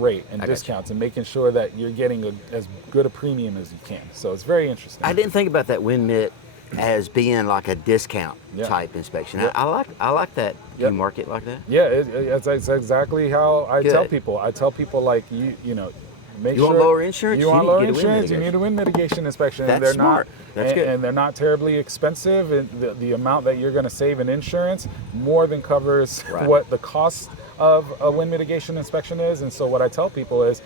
rate and discounts and making sure that you're getting as good a premium as you can. So it's very interesting. I didn't think about that wind mitt as being like a discount type inspection. I like that. You market like that? Yeah, it's exactly how I tell people. I tell people like you know, make you sure want lower insurance. You want lower insurance. You need a wind mitigation inspection. That's and they're smart. That's good. And they're not terribly expensive. And the amount that you're going to save in insurance more than covers what the cost of a wind mitigation inspection is. And so what I tell people is,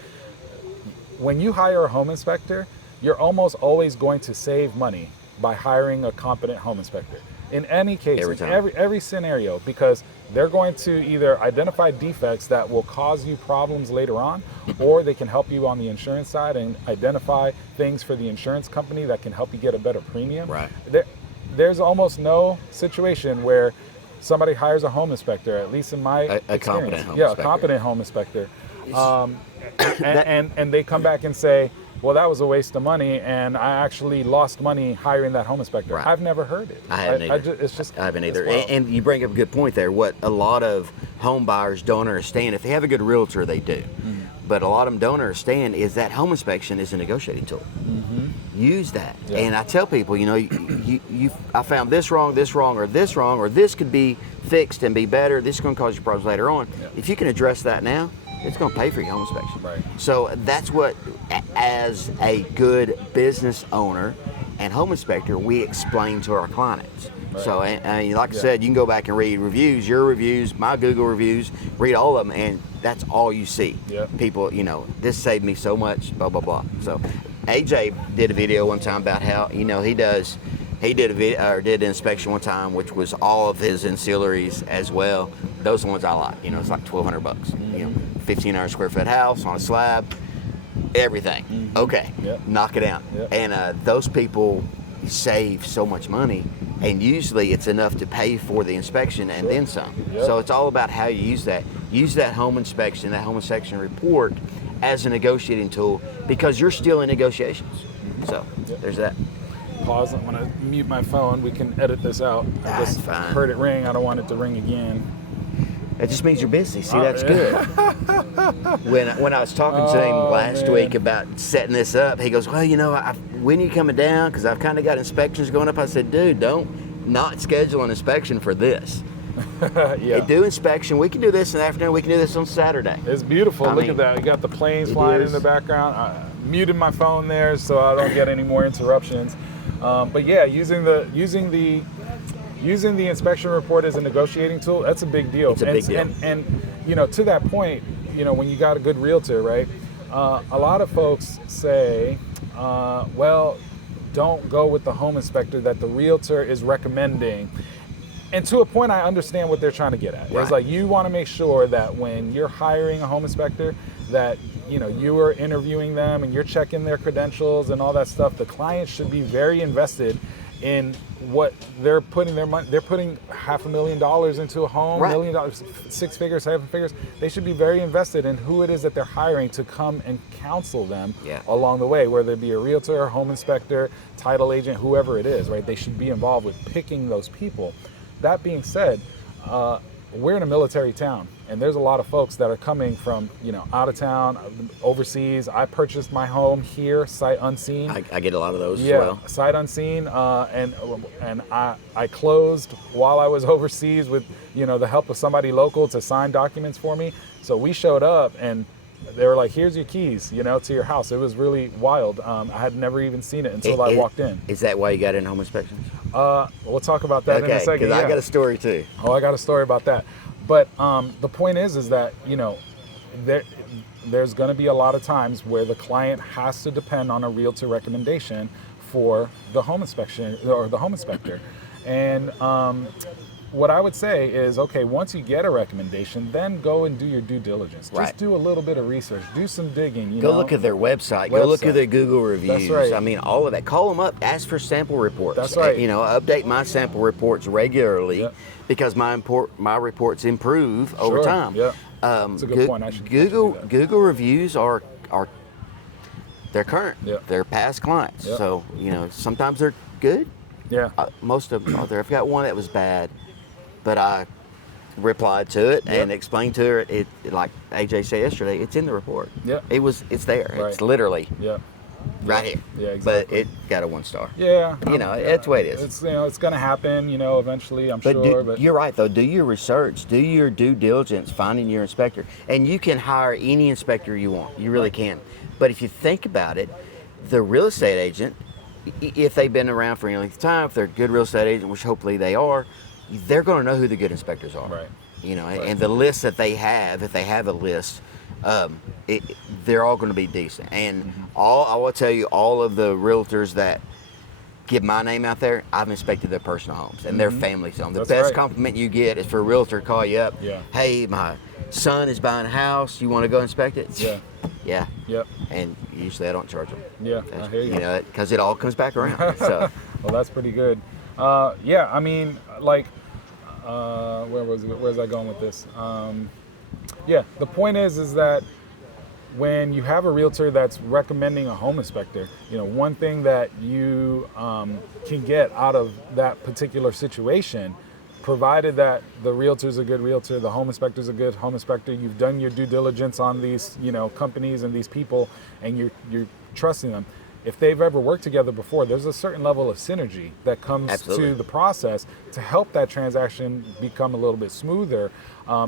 when you hire a home inspector, you're almost always going to save money by hiring a competent home inspector. In any case, every scenario, because they're going to either identify defects that will cause you problems later on, or they can help you on the insurance side and identify things for the insurance company that can help you get a better premium. Right. There's almost no situation where somebody hires a home inspector, at least in my experience. Competent home inspector. A competent home inspector. And they come back and say, well, that was a waste of money, and I actually lost money hiring that home inspector. I've never heard it. I haven't either. I haven't either. And you bring up a good point there. What a lot of home buyers don't understand, if they have a good realtor, they do. But a lot of them don't understand is that home inspection is a negotiating tool. Use that. And I tell people, you know, I found this wrong, or this could be fixed and be better. This is going to cause you problems later on. If you can address that now, it's going to pay for your home inspection. Right. So that's what, as a good business owner and home inspector, we explain to our clients. Right. So, and like I said, you can go back and read reviews, your reviews, my Google reviews, read all of them, and that's all you see. People, you know, this saved me so much, blah, blah, blah. So AJ did a video one time about how, you know, he did an inspection one time, which was all of his ancillaries as well. Those are the ones I like. You know, it's like $1,200. You know, 1,500 square foot house on a slab, everything. Okay, knock it out. And those people save so much money, and usually it's enough to pay for the inspection and then some. So it's all about how you use that. Use that home inspection report as a negotiating tool, because you're still in negotiations. So there's that. Pause. I'm gonna mute my phone. We can edit this out. I just heard it ring. I don't want it to ring again. It just means you're busy. See, that's good. When I was talking to him last week about setting this up, he goes, well, you know, when are you coming down? Because I've kind of got inspections going up. I said, dude, don't not schedule an inspection for this. Do inspection. We can do this in the afternoon. We can do this on Saturday. It's beautiful. Look at that. You got the planes flying in the background. I muted my phone there so I don't get any more interruptions. But yeah, using the inspection report as a negotiating tool, that's a big deal. It's a big deal. And you know, to that point, you know, when you got a good realtor, right? A lot of folks say, well, don't go with the home inspector that the realtor is recommending. And to a point, I understand what they're trying to get at. It's like, you want to make sure that when you're hiring a home inspector, that, you know, you are interviewing them and you're checking their credentials and all that stuff. The client should be very invested in what they're putting their money. They're putting $500,000 into a home, $1 million, 6 figures, 7 figures. They should be very invested in who it is that they're hiring to come and counsel them along the way, whether it be a realtor, home inspector, title agent, whoever it is, right? They should be involved with picking those people. That being said, we're in a military town, and there's a lot of folks that are coming from, you know, out of town, overseas. I purchased my home here, sight unseen. I get a lot of those as well. Sight unseen, and I closed while I was overseas with, you know, the help of somebody local to sign documents for me. So we showed up, and they were like, here's your keys, you know, to your house. It was really wild. I had never even seen it until I walked in. Is that why you got in home inspections? We'll talk about that in a second. Because I got a story too. Oh, I got a story about that. But the point is that, you know, there's going to be a lot of times where the client has to depend on a realtor recommendation for the home inspection or the home inspector. And what I would say is, okay, once you get a recommendation, then go and do your due diligence. Just do a little bit of research. Do some digging. Go look at their website. Go look at their Google reviews. That's right. I mean, all of that. Call them up. Ask for sample reports. That's right. You know, update my sample reports regularly because my reports improve over time. That's a good point. I should Google reviews are they're current. They're past clients. So, you know, sometimes they're good. Most of them are there. I've got one that was bad, but I replied to it Yep. and explained to her it, like AJ said yesterday, it's in the report. Yeah. It's there. Right. It's literally Yeah. right here. Yeah, exactly. But it got a 1 star. Yeah. You know, that's the way it is. It's it's going to happen, eventually, I'm But sure. But you're right, though. Do your research. Do your due diligence finding your inspector. And you can hire any inspector you want. You really can. But if you think about it, the real estate agent, if they've been around for any length of time, if they're a good real estate agent, which hopefully they are, they're going to know who the good inspectors are. Right. And the list that they have, if they have a list, they're all going to be decent. And I will tell you, all of the realtors that get my name out there, I've inspected their personal homes and their family's homes. The That's best right. compliment you get is for a realtor to call you up. Yeah. Hey, my son is buying a house. You want to go inspect it? Yeah. Yeah. Yep. And usually I don't charge them. Yeah, I hear you. Because it all comes back around. So. Well, that's pretty good. Yeah, I mean, like, where's I going with this? Yeah, the point is that when you have a realtor that's recommending a home inspector, one thing that you can get out of that particular situation, provided that the realtor's a good realtor, the home inspector's a good home inspector, you've done your due diligence on these, companies and these people, and you're trusting them. If they've ever worked together before, there's a certain level of synergy that comes Absolutely. to the process to help that transaction become a little bit smoother,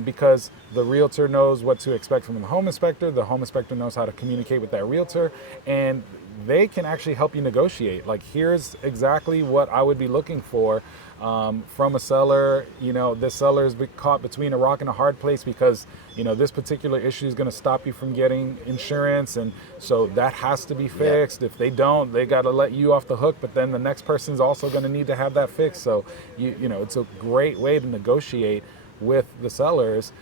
because the realtor knows what to expect from the home inspector knows how to communicate with that realtor, and they can actually help you negotiate. Like, here's exactly what I would be looking for from a seller. This seller has been caught between a rock and a hard place because this particular issue is going to stop you from getting insurance, and so that has to be fixed. If they don't, they got to let you off the hook, but then the next person's also going to need to have that fixed. So it's a great way to negotiate with the sellers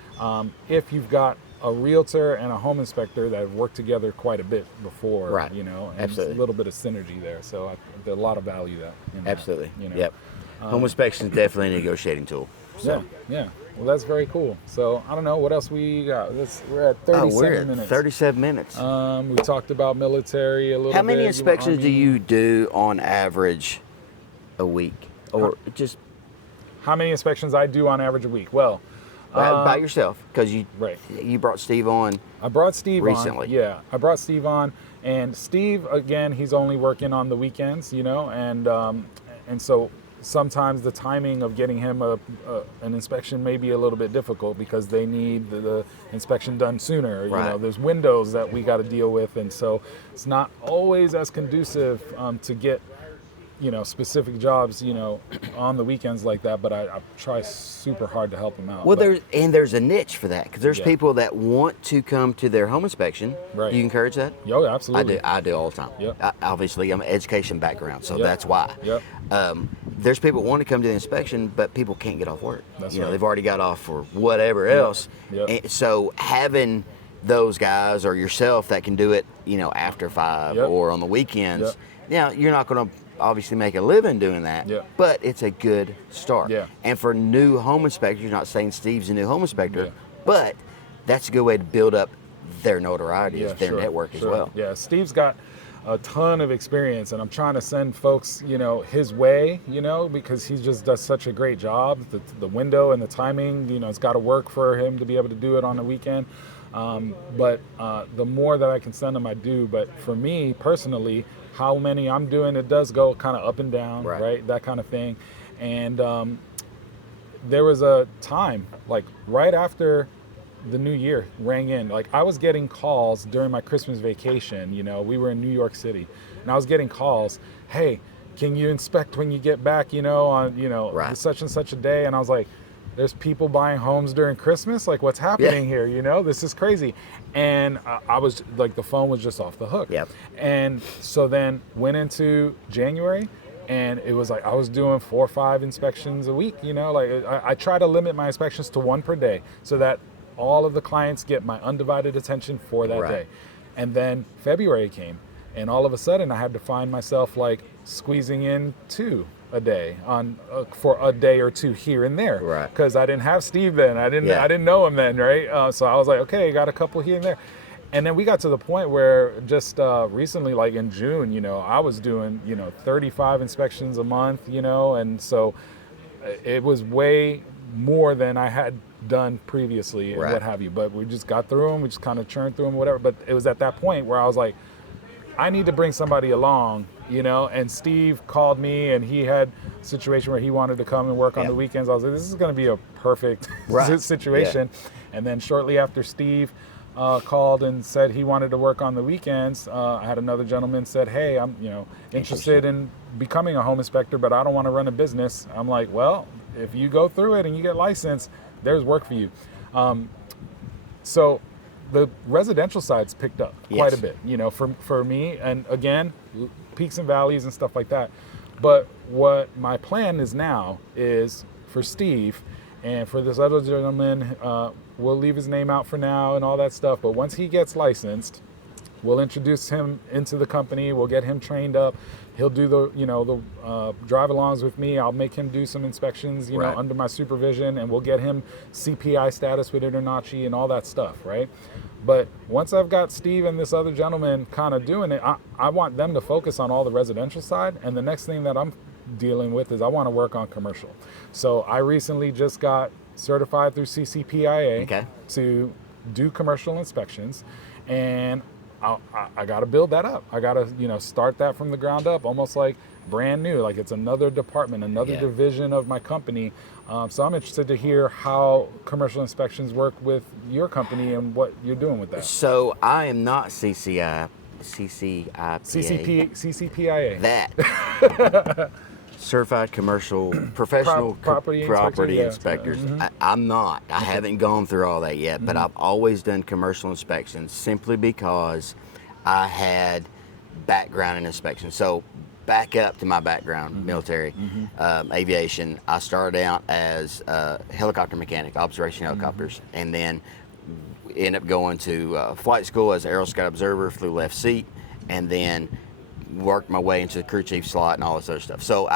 if you've got a realtor and a home inspector that have worked together quite a bit before. Right. And Absolutely. a little bit of synergy there. So there's a lot of value that. Absolutely. Yep. Home inspection is definitely a negotiating tool. So. Yeah. Well, that's very cool. So I don't know what else we got. We're at 37 minutes. 37 minutes. We talked about military a little bit. How many inspections do you do on average a week, or just How many inspections I do on average a week? Well, by yourself? Because you brought Steve on. I brought Steve recently. on. Yeah, I brought Steve on, and Steve, again, he's only working on the weekends, and so sometimes the timing of getting him an inspection may be a little bit difficult because they need the inspection done sooner. Right. There's windows that we got to deal with, and so it's not always as conducive to get specific jobs on the weekends like that, but I try super hard to help them out. Well, there's a niche for that, because there's people that want to come to their home inspection. Right. Do you encourage that? Oh, absolutely. I do all the time. Yep. Obviously, I'm an education background, so that's why. Yep. There's people who want to come to the inspection, but people can't get off work. That's right. They've already got off for whatever else. Yep. And so having those guys or yourself that can do it, after 5 or on the weekends, you're not going to obviously make a living doing that, but it's a good start. Yeah. And for new home inspectors, you're not saying Steve's a new home inspector, but that's a good way to build up their notoriety, their network as well. Yeah, Steve's got a ton of experience, and I'm trying to send folks, his way, because he just does such a great job. The window and the timing, it's got to work for him to be able to do it on the weekend. But the more that I can send him, I do. But for me personally, how many I'm doing, it does go kind of up and down, right? That kind of thing. And there was a time, like right after the new year rang in, like I was getting calls during my Christmas vacation. We were in New York City, and I was getting calls, hey, can you inspect when you get back, on, such and such a day? And I was like, there's people buying homes during Christmas? Like, what's happening here? This is crazy. And I was like, the phone was just off the hook. Yep. And so then went into January, and it was like I was doing 4 or 5 inspections a week. I try to limit my inspections to 1 per day so that all of the clients get my undivided attention for that day. And then February came, and all of a sudden I had to find myself like squeezing in 2 a day on for a day or 2 here and there, because I didn't have Steve then. I didn't know him then, right? So I was like, okay, got a couple here and there. And then we got to the point where just recently, like in June, I was doing 35 inspections a month, and so it was way more than I had done previously and Right. what have you. But we just got through them. We just kind of churned through them, whatever. But it was at that point where I was like, I need to bring somebody along, and Steve called me and he had a situation where he wanted to come and work on the weekends. I was like, this is going to be a perfect Right. situation. Yeah. And then shortly after Steve called and said he wanted to work on the weekends, I had another gentleman said, hey, I'm interested in becoming a home inspector, but I don't want to run a business. I'm like, well, if you go through it and you get licensed, there's work for you. So the residential side's picked up quite a bit, for me. And again, peaks and valleys and stuff like that. But what my plan is now is for Steve and for this other gentleman, we'll leave his name out for now and all that stuff. But once he gets licensed, we'll introduce him into the company. We'll get him trained up. He'll do the drive-alongs with me. I'll make him do some inspections, Right. under my supervision, and we'll get him CPI status with InterNACHI and all that stuff, right? But once I've got Steve and this other gentleman kind of doing it, I want them to focus on all the residential side. And the next thing that I'm dealing with is I want to work on commercial. So I recently just got certified through CCPIA to do commercial inspections, and I got to build that up. I got to, start that from the ground up, almost like brand new, like it's another department, another division of my company. So I'm interested to hear how commercial inspections work with your company and what you're doing with that. So I am not CCPIA. CCPIA. Certified commercial professional Property inspectors. I'm not. I haven't gone through all that yet, but I've always done commercial inspections simply because I had background in inspection. So back up to my background, military, aviation. I started out as a helicopter mechanic, observation helicopters, and then ended up going to flight school as an Aero Scout observer, flew left seat, and then worked my way into the crew chief slot and all this other stuff. So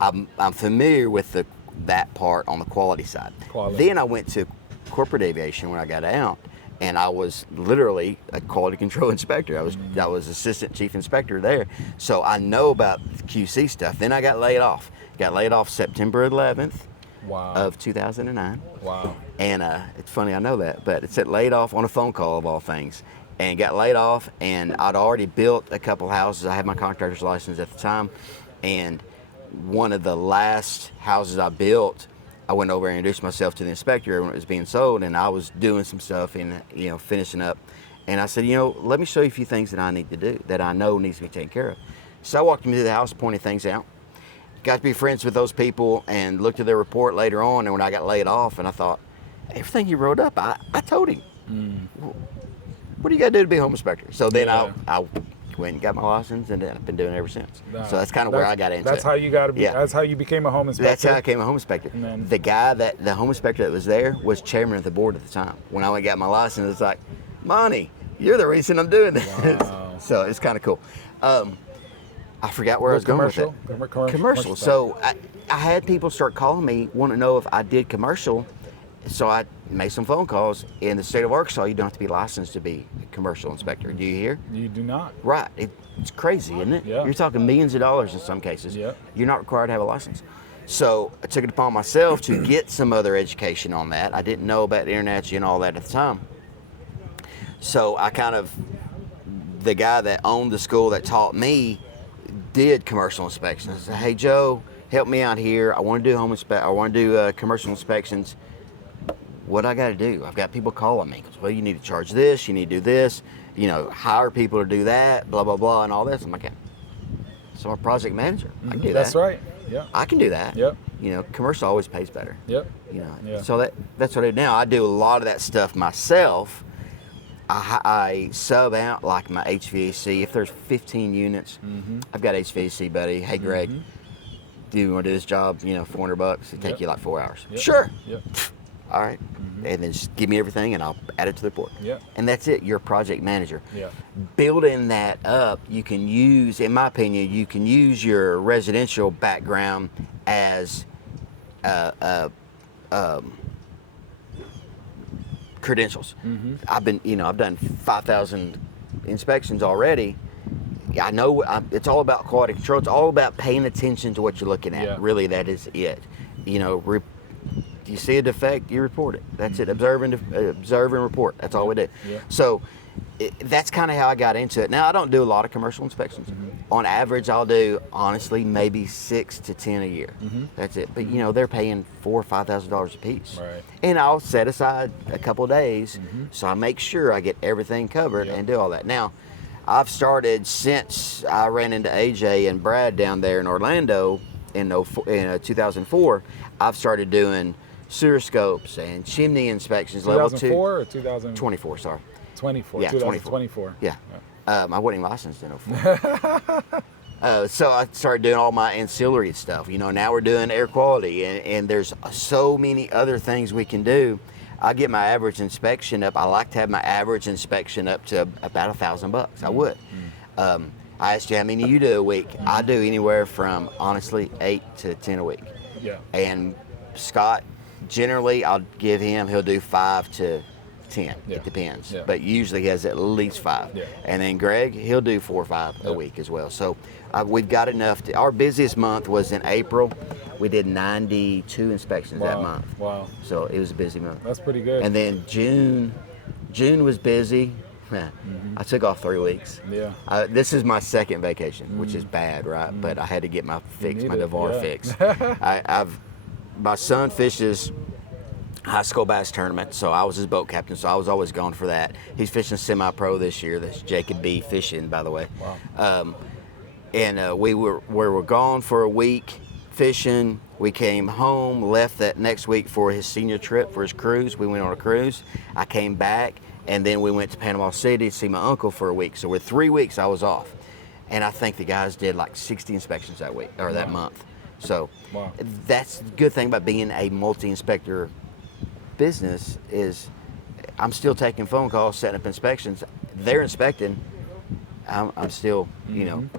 I'm familiar with that part on the quality side. Then I went to corporate aviation when I got out, and I was literally a quality control inspector. I was assistant chief inspector there. So I know about QC stuff. Then I got laid off. Got laid off September 11th of 2009. Wow. And it's funny I know that, but it said laid off on a phone call of all things. And got laid off, and I'd already built a couple houses. I had my contractor's license at the time, and one of the last houses I built, I went over and introduced myself to the inspector when it was being sold, and I was doing some stuff and finishing up. And I said, let me show you a few things that I need to do that I know needs to be taken care of. So I walked him through the house, pointed things out, got to be friends with those people, and looked at their report later on. And when I got laid off, and I thought, everything you wrote up, I told him. What do you got to do to be a home inspector? So then I went and got my license, and then I've been doing it ever since. So that's kind of where I got into it. That's how you got to be. That's how you became a home inspector. That's how I became a home inspector. The guy the home inspector that was there was chairman of the board at the time. When I went and got my license, it's like, Monty, you're the reason I'm doing this. Wow. So it's kind of cool. I forgot where I was going with it. Commercial. So I had people start calling me, want to know if I did commercial. So I made some phone calls. In the state of Arkansas, you don't have to be licensed to be a commercial inspector. Do you hear? You do not. Right. It's crazy, isn't it? Yeah. You're talking millions of dollars in some cases. Yeah. You're not required to have a license. So I took it upon myself to get some other education on that. I didn't know about InterNACHI and all that at the time. So the guy that owned the school that taught me did commercial inspections. I said, hey, Joe, help me out here. I want to do commercial inspections. What I got to do? I've got people calling me. Well, you need to charge this. You need to do this. Hire people to do that. Blah blah blah, and all this. I'm like, so I'm a project manager. I can do that. That's right. Yeah. I can do that. Yep. Commercial always pays better. Yep. Yeah. So that's what I do now. I do a lot of that stuff myself. I sub out like my HVAC. If there's 15 units, I've got HVAC buddy. Hey, Greg, do you want to do this job? $400. It'd take you like 4 hours. Yep. Sure. Yep. All right. And then just give me everything, and I'll add it to the report. Yeah. And that's it. You're a project manager. Yeah. Building that up, you can use, in my opinion, you can use your residential background as credentials. I've done 5,000 inspections already. I know it's all about quality control. It's all about paying attention to what you're looking at. Yeah. Really, that is it. you see a defect, you report it. That's it. Observe and report. That's all we do. Yeah. So that's kind of how I got into it. Now, I don't do a lot of commercial inspections. On average, I'll do, honestly, maybe 6 to 10 a year. That's it. But, they're paying $4,000 or $5,000 a piece. Right. And I'll set aside a couple of days so I make sure I get everything covered and do all that. Now, I've started since I ran into AJ and Brad down there in Orlando in 2004, I've started doing sewer scopes and chimney inspections. 2004 or 2024? 24, sorry. 24. Yeah, 2024. Yeah. I wasn't even licensed in 04. So I started doing all my ancillary stuff. Now we're doing air quality, and there's so many other things we can do. I get my average inspection up. I like to have my average inspection up to about $1,000. I would. I asked you how many you do a week. I do anywhere from, honestly, 8 to 10 a week. Yeah. And Scott, generally, he'll do 5 to 10. Yeah. It depends. Yeah. But usually he has at least 5. Yeah. And then Greg, he'll do 4 or 5 a week as well. So we've got enough. Our busiest month was in April. We did 92 inspections that month. Wow. So it was a busy month. That's pretty good. And then June was busy. I took off 3 weeks. Yeah. This is my second vacation, which is bad, right? But I had to get my DeVar fix. My son fishes high school bass tournament, so I was his boat captain, so I was always gone for that. He's fishing semi-pro this year. That's Jacob B. Fishing, by the way. Wow. And we were gone for a week fishing. We came home, left that next week for his senior trip for his cruise. We went on a cruise. I came back, and then we went to Panama City to see my uncle for a week. So with 3 weeks, I was off. And I think the guys did like 60 inspections that week, or that month. So that's the good thing about being a multi-inspector business is I'm still taking phone calls, setting up inspections. They're inspecting. I'm still,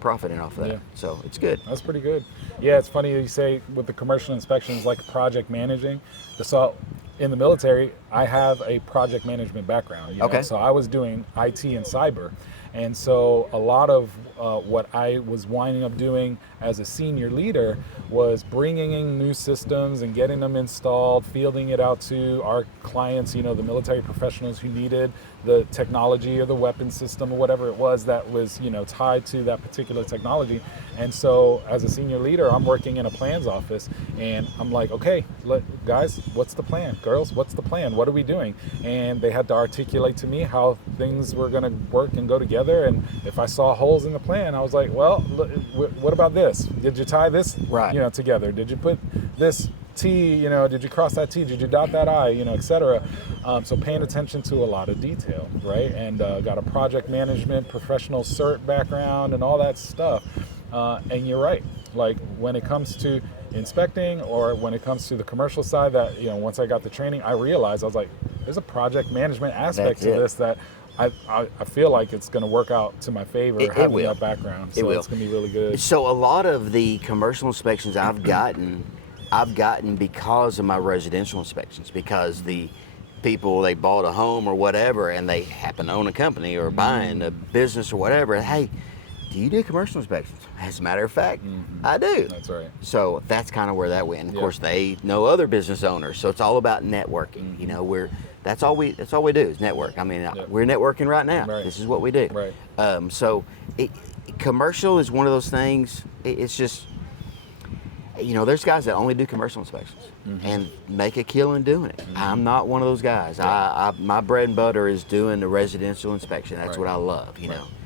profiting off of that. Yeah. So it's good. That's pretty good. Yeah, it's funny you say with the commercial inspections, like project managing. So in the military, I have a project management background. Okay. So I was doing IT and cyber. And so a lot of what I was winding up doing as a senior leader was bringing in new systems and getting them installed, fielding it out to our clients, the military professionals who needed the technology or the weapon system or whatever it was that was, tied to that particular technology. And so as a senior leader, I'm working in a plans office and I'm like, okay, guys, what's the plan? Girls, what's the plan? What are we doing? And they had to articulate to me how things were going to work and go together. And if I saw holes in the plan, I was like, well, what about this? Did you tie this, together? Did you put this T, did you cross that T? Did you dot that I, et cetera? So paying attention to a lot of detail, right? And got a project management, professional cert background and all that stuff. And you're right. Like when it comes to inspecting or when it comes to the commercial side that, once I got the training, I realized I was like, there's a project management aspect to this that I feel like it's going to work out to my favor having that background. So it's going to be really good. So a lot of the commercial inspections I've gotten because of my residential inspections, because the people, they bought a home or whatever and they happen to own a company or buying a business or whatever. Hey, do you do commercial inspections? As a matter of fact, I do. That's right. So that's kind of where that went. And of course, they know other business owners. So it's all about networking. That's all we do is network. I mean, we're networking right now. Right. This is what we do. Right. So commercial is one of those things. It's just, there's guys that only do commercial inspections and make a killing doing it. I'm not one of those guys. My bread and butter is doing the residential inspection. That's what I love,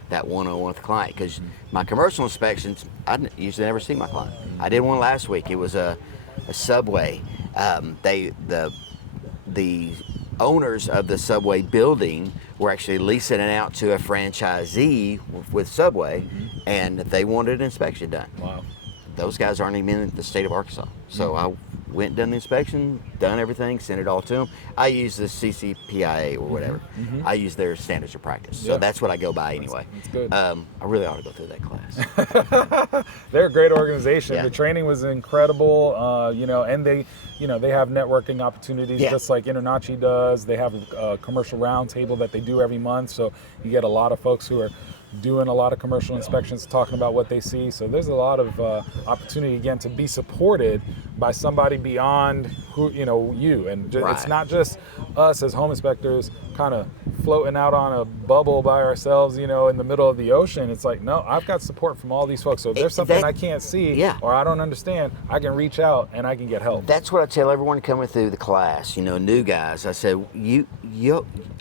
that one-on-one with the client. Because my commercial inspections, I usually never see my client. I did one last week. It was a Subway. The owners of the Subway building were actually leasing it out to a franchisee with Subway, and they wanted an inspection done. Wow. Those guys aren't even in the state of Arkansas. So I went and done the inspection, done everything, sent it all to them. I use the CCPIA or whatever. I use their standards of practice. So that's what I go by anyway. That's good. I really ought to go through that class. They're a great organization. Yeah. The training was incredible, and they have networking opportunities just like InterNACHI does. They have a commercial roundtable that they do every month. So you get a lot of folks who are doing a lot of commercial inspections, talking about what they see. So there's a lot of opportunity, again, to be supported by somebody beyond who you. And Right. it's not just us as home inspectors kind of floating out on a bubble by ourselves, in the middle of the ocean. It's like, no, I've got support from all these folks. So if there's something I can't see Yeah. or I don't understand, I can reach out and I can get help. That's what I tell everyone coming through the class, new guys. I said,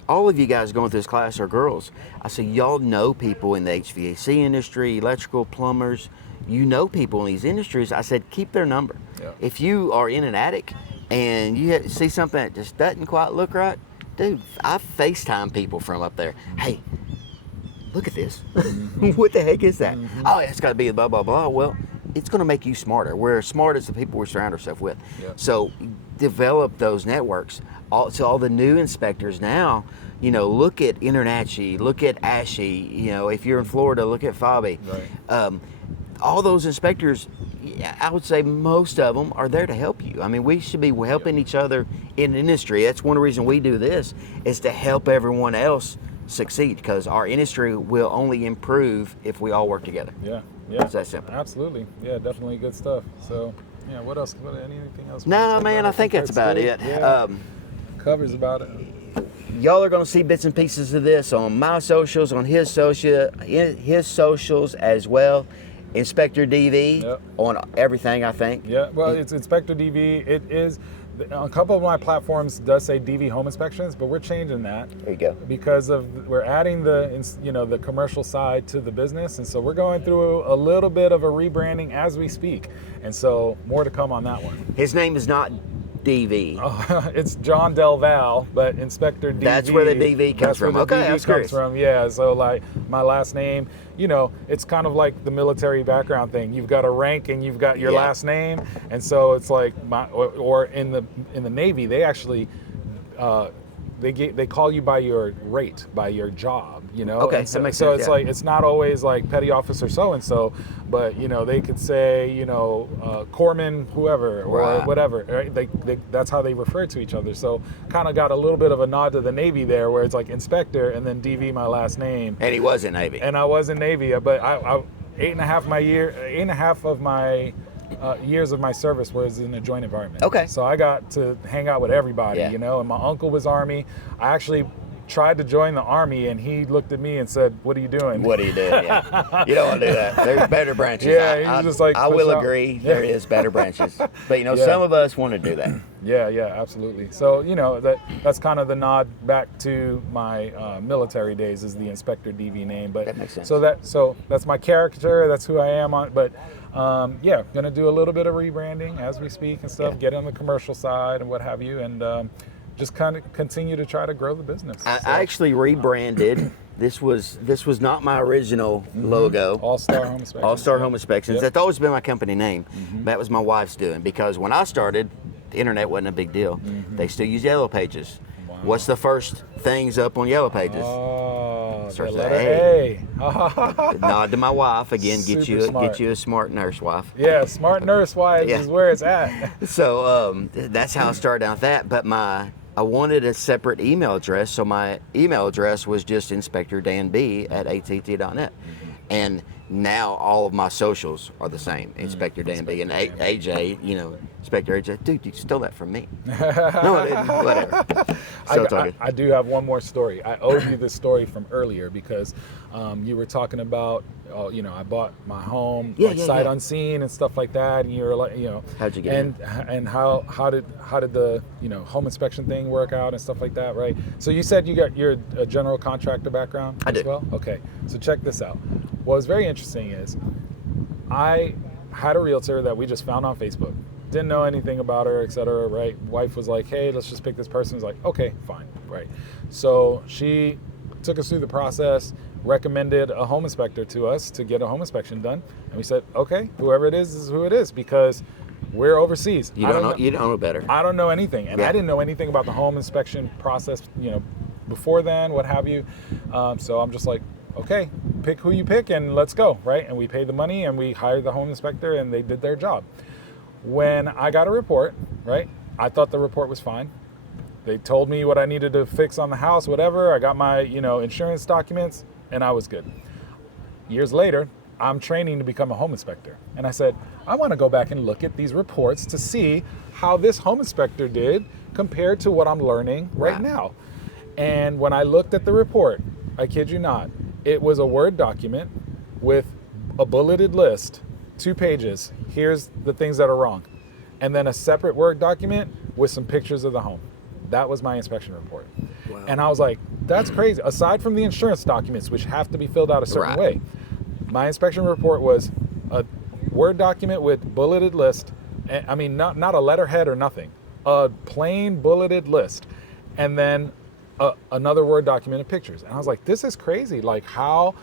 all of you guys going through this class are girls. I said, y'all know people in the HVAC industry, electrical, plumbers. You know people in these industries. I said, keep their number. Yeah. If you are in an attic and you see something that just doesn't quite look right, dude, I FaceTime people from up there. Hey, look at this. What the heck is that? Oh, it's got to be blah, blah, blah. Well, it's going to make you smarter. We're as smart as the people we surround ourselves with. Yep. So develop those networks. So all the new inspectors now, look at InterNACHI, look at ASHI. If you're in Florida, look at FABI. Right. All those inspectors, I would say most of them are there to help you. I mean, we should be helping each other in the industry. That's one of the reasons we do this, is to help everyone else succeed, because our industry will only improve if we all work together. Yeah. It's that simple. Absolutely. Yeah, definitely good stuff. So, yeah, what else? Anything else? No, man, I think that's about it. Yeah. Covers about it. Y'all are going to see bits and pieces of this on my socials, on his socials as well. Inspector DV on everything, I think. Yeah, well, it's Inspector DV. It is, a couple of my platforms does say DV Home Inspections, but we're changing that. There you go. Because we're adding the commercial side to the business, and so we're going through a little bit of a rebranding as we speak, and so more to come on that one. His name is not DV. It's John Del Val, but Inspector DV. That's where the DV comes from. That's where the Okay, I DV was comes curious. from. Yeah, so like my last name, it's kind of like the military background thing. You've got a rank and you've got your last name, and so it's like or in the Navy, they actually they call you by your rate, by your job, Okay, and so, that makes so sense, it's yeah. like, it's not always like petty officer so and so, but they could say corpsman whoever or Right. whatever, right? They that's how they refer to each other. So kind of got a little bit of a nod to the Navy there, where it's like inspector and then DV my last name. And he was in Navy. And I was in Navy, but I 8.5 of my years of my service was in a joint environment. Okay. So I got to hang out with everybody, Yeah. and my uncle was Army. I actually tried to join the Army, and he looked at me and said, "What are you doing?" What are you doing? Yeah. You don't want to do that. There's better branches. Yeah, he's just like, I push will out. agree. There is better branches. But Yeah. some of us want to do that. Yeah, absolutely. So that's kind of the nod back to my military days, is the Inspector DV name. But That makes sense. So that's my character. That's who I am on. But gonna do a little bit of rebranding as we speak and stuff. Get on the commercial side and what have you, and just kind of continue to try to grow the business. I actually rebranded. This was not my original logo. All-Star Home Inspections. All-Star Home Inspections. Yep. That's always been my company name. That was my wife's doing, because when I started, the internet wasn't a big deal. They still use Yellow Pages. Wow. What's the first things up on Yellow Pages? Oh, the Starts with letter A. A. Nod to my wife again. Get Super you a smart nurse wife. Yeah, smart nurse wife Yeah. is where it's at. So that's how I started out with that. But I wanted a separate email address, so my email address was just inspectordanb@att.net. And now all of my socials are the same, Inspector Dan B. And AJ, Inspector AJ, dude, you stole that from me. No, I didn't. Whatever. So it's all good. I do have one more story. I owed you this story from earlier, because you were talking about, I bought my home sight unseen and stuff like that, and you were like, How'd you get in? And how did the home inspection thing work out and stuff like that, right? So you said you're a general contractor background as well? Okay, so check this out. What was very interesting is I had a realtor that we just found on Facebook. Didn't know anything about her, etc. Right? Wife was like, "Hey, let's just pick this person." I was like, "Okay, fine, right." So she took us through the process, recommended a home inspector to us to get a home inspection done, and we said, "Okay, whoever it is who it is," because we're overseas. You don't know better. I don't know anything, and Yeah. I didn't know anything about the home inspection process, before then, what have you. So I'm just like, okay, pick who you pick and let's go, right? And we paid the money and we hired the home inspector and they did their job. When I got a report, right, I thought the report was fine. They told me what I needed to fix on the house, whatever. I got my, insurance documents and I was good. Years later, I'm training to become a home inspector. And I said, I want to go back and look at these reports to see how this home inspector did compared to what I'm learning right now. And when I looked at the report, I kid you not, it was a Word document with a bulleted list, 2 pages. Here's the things that are wrong. And then a separate Word document with some pictures of the home. That was my inspection report. Wow. And I was like, that's crazy. Aside from the insurance documents, which have to be filled out a certain way, my inspection report was a Word document with bulleted list. I mean, not a letterhead or nothing. A plain bulleted list. And then another Word document of pictures. And I was like, this is crazy. Like, how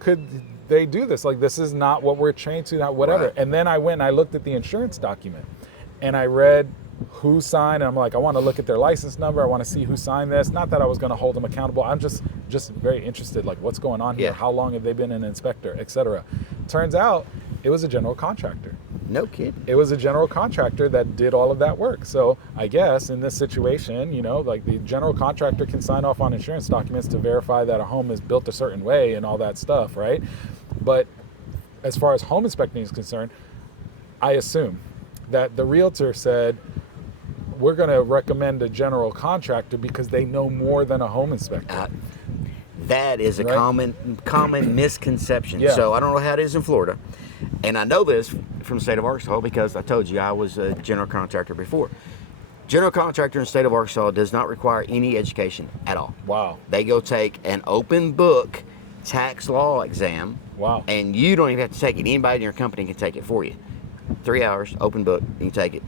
could they do this? Like, this is not what we're trained to, not whatever. Right. And then I went and I looked at the insurance document and I read who signed, and I'm like, I want to look at their license number. I want to see who signed this. Not that I was going to hold them accountable. I'm just very interested, like, what's going on here? How long have they been an inspector, etc. Turns out it was a general contractor. No kidding. It was a general contractor that did all of that work. So I guess in this situation, you know, like the general contractor can sign off on insurance documents to verify that a home is built a certain way and all that stuff, right? But as far as home inspecting is concerned, I assume that the realtor said, we're going to recommend a general contractor because they know more than a home inspector. That is a common misconception. Yeah. So I don't know how it is in Florida. And I know this from the state of Arkansas because I told you I was a general contractor before. General contractor in the state of Arkansas does not require any education at all. Wow. They go take an open book tax law exam. Wow. And you don't even have to take it. Anybody in your company can take it for you. 3 hours, open book, you can take it.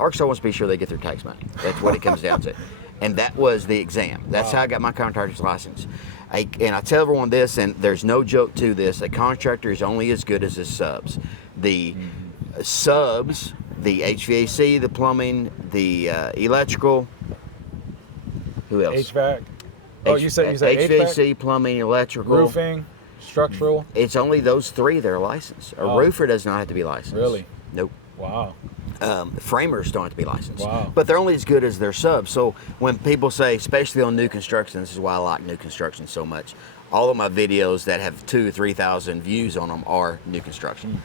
Arkansas wants to be sure they get their tax money. That's what it comes down to. And that was the exam. That's how I got my contractor's license. And I tell everyone this, and there's no joke to this, a contractor is only as good as his subs. The subs, the HVAC, the plumbing, the electrical, who else? HVAC. You said HVAC, plumbing, electrical. Roofing, structural. It's only those 3 that are licensed. A roofer does not have to be licensed. Really? Nope. Wow. Framers don't have to be licensed. Wow. But they're only as good as their subs. So when people say, especially on new construction, this is why I like new construction so much, all of my videos that have 2,000 or 3,000 views on them are new construction.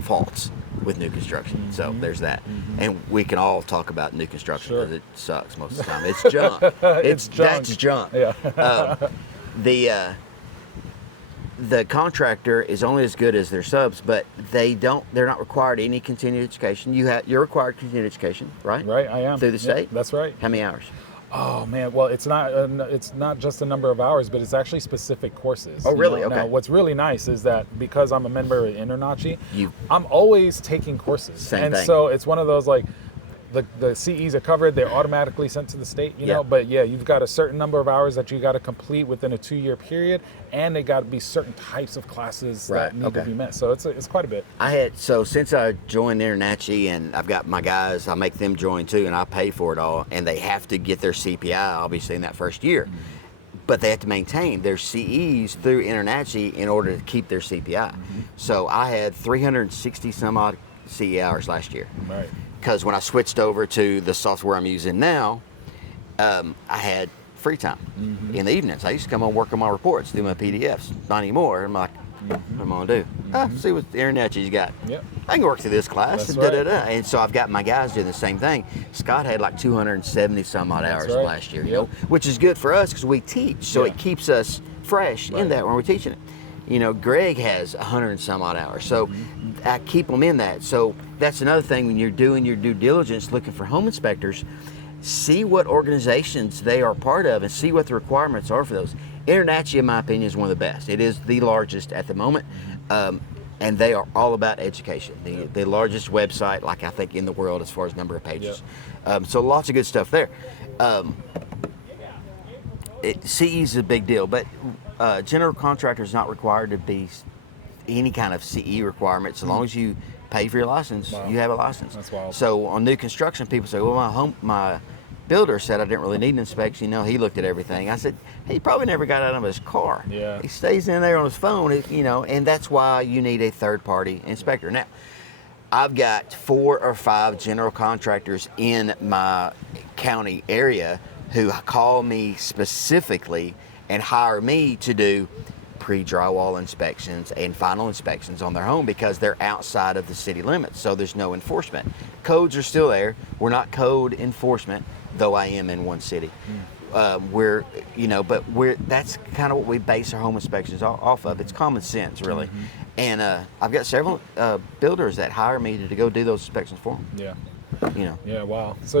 Faults with new construction. So there's that. And we can all talk about new construction because it sucks most of the time. It's junk. It's junk. That's junk. Yeah. The contractor is only as good as their subs, but they're not required any continuing education. You're required continuing education, right? Right, I am. Through the state? That's right. How many hours? Oh man, well it's not just a number of hours, but it's actually specific courses. Oh really? Okay. Now what's really nice is that because I'm a member of InterNACHI, I'm always taking courses. Same thing. So it's one of those like, the CEs are covered, they're automatically sent to the state, you know, but you've got a certain number of hours that you got to complete within a 2-year period, and they got to be certain types of classes that need to be met. So it's quite a bit. Since I joined InterNACHI, and I've got my guys, I make them join too, and I pay for it all, and they have to get their CPI obviously in that first year. But they have to maintain their CEs through InterNACHI in order to keep their CPI. So I had 360 some odd CE hours last year. Right. Because when I switched over to the software I'm using now, I had free time in the evenings. I used to come home, work on my reports, do my PDFs. Not anymore. I'm like, what am I gonna do? See what InterNACHI's got. Yep. I can work through this class. That's and right. And so I've got my guys doing the same thing. Scott had like 270 some odd hours last year, you know, which is good for us because we teach. So it keeps us fresh in that when we're teaching it. You know, Greg has 100 and some odd hours. So I keep them in that. So that's another thing when you're doing your due diligence, looking for home inspectors, see what organizations they are part of and see what the requirements are for those. InterNACHI, in my opinion, is one of the best. It is the largest at the moment. And they are all about education. The largest website, like I think, in the world as far as number of pages. So lots of good stuff there. CE is a big deal, but general contractor is not required to be any kind of CE requirements. As long as you pay for your license, you have a license. That's wild. So on new construction, people say, well, my builder said I didn't really need an inspection. You know, he looked at everything. I said, he probably never got out of his car. Yeah. He stays in there on his phone, you know, and that's why you need a third-party inspector. Now, I've got 4 or 5 general contractors in my county area who call me specifically and hire me to do pre-drywall inspections and final inspections on their home because they're outside of the city limits, so there's no enforcement. Codes are still there. We're not code enforcement, though I am in one city. We're, but that's kind of what we base our home inspections off of. It's common sense, really. And I've got several builders that hire me to go do those inspections for them. Yeah. Yeah, wow. So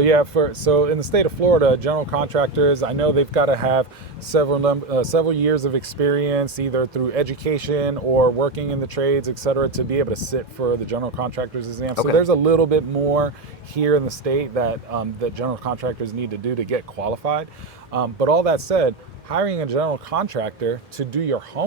so in the state of Florida, general contractors, I know they've got to have several years of experience, either through education or working in the trades, et cetera, to be able to sit for the general contractors exam. So there's a little bit more here in the state that that general contractors need to do to get qualified. But all that said, hiring a general contractor to do your home